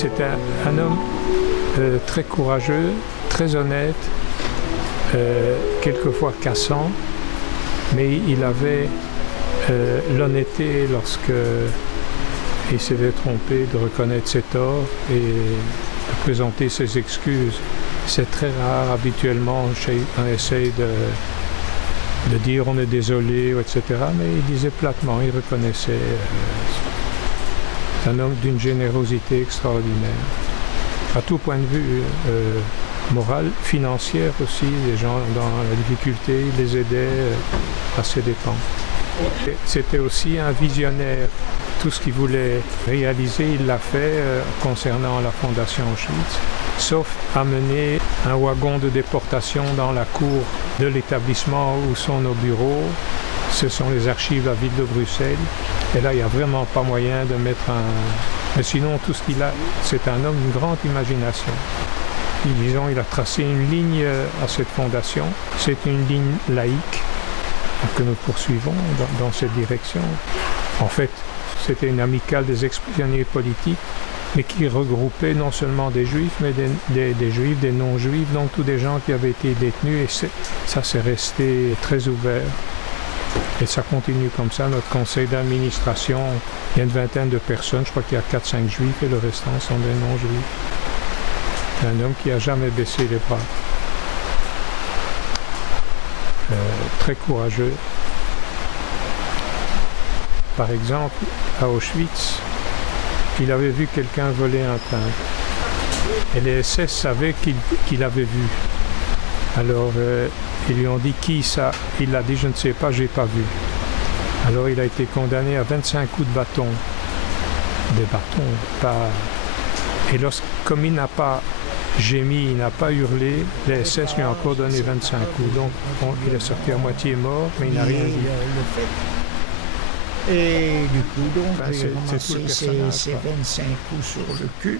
C'était un homme très courageux, très honnête, quelquefois cassant, mais il avait l'honnêteté lorsque il s'était trompé de reconnaître ses torts et de présenter ses excuses. C'est très rare, habituellement, on essaye de dire on est désolé, etc. Mais il disait platement, il reconnaissait. C'est un homme d'une générosité extraordinaire. À tout point de vue, moral, financière aussi, les gens dans la difficulté, il les aidait à ses dépens. C'était aussi un visionnaire. Tout ce qu'il voulait réaliser, il l'a fait concernant la Fondation Auschwitz, sauf amener un wagon de déportation dans la cour de l'établissement où sont nos bureaux. Ce sont les archives de la ville de Bruxelles. Et là, il n'y a vraiment pas moyen de mettre un... Mais sinon, tout ce qu'il a, c'est un homme d'une grande imagination. Disons, il a tracé une ligne à cette fondation. C'est une ligne laïque que nous poursuivons dans cette direction. En fait, c'était une amicale des ex-prisonniers politiques, mais qui regroupait non seulement des juifs, mais des juifs, des non-juifs, donc tous des gens qui avaient été détenus, et ça s'est resté très ouvert. Et ça continue comme ça. Notre conseil d'administration, il y a une vingtaine de personnes, je crois qu'il y a 4-5 juifs, et le restant sont des non-juifs. C'est un homme qui n'a jamais baissé les bras. Très courageux. Par exemple, à Auschwitz, il avait vu quelqu'un voler un pain. Et les SS savaient qu'il avait vu. Alors, ils lui ont dit « Qui ça ?» Il a dit « Je ne sais pas, je n'ai pas vu ». Alors, il a été condamné à 25 coups de bâton. Des bâtons, pas... Et comme il n'a pas gémi, il n'a pas hurlé, les SS lui ont encore donné 25 coups. Donc, il est sorti à moitié mort, mais il n'a rien dit. Et du coup, donc, j'ai ramassé ces 25 coups sur le cul.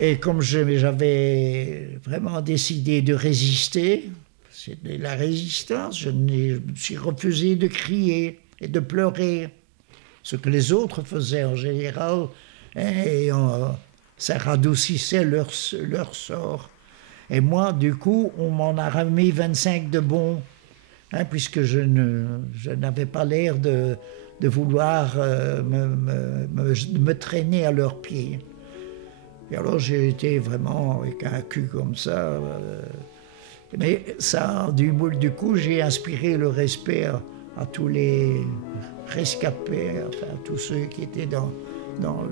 Et comme j'avais vraiment décidé de résister, c'était la résistance, je me suis refusé de crier et de pleurer. Ce que les autres faisaient en général, et ça radoucissait leur sort. Et moi, du coup, on m'en a remis 25 de bons. Puisque je n'avais pas l'air de vouloir me traîner à leurs pieds. Et alors j'ai été vraiment avec un cul comme ça. Mais ça, du coup, j'ai inspiré le respect à tous les rescapés, enfin à tous ceux qui étaient dans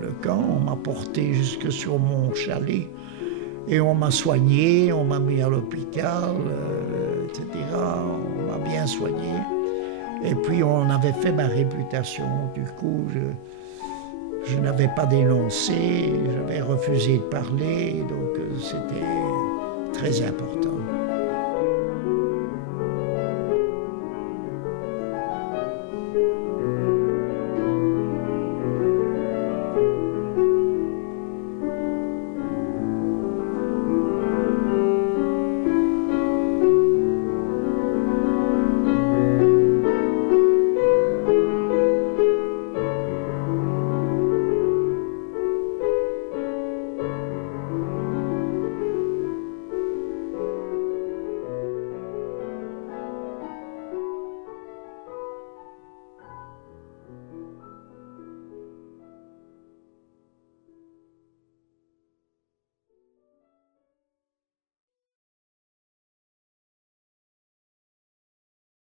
le camp. On m'a porté jusque sur mon chalet. Et on m'a soigné, on m'a mis à l'hôpital, etc. On m'a bien soigné. Et puis on avait fait ma réputation. Du coup, je n'avais pas dénoncé, j'avais refusé de parler, donc c'était très important.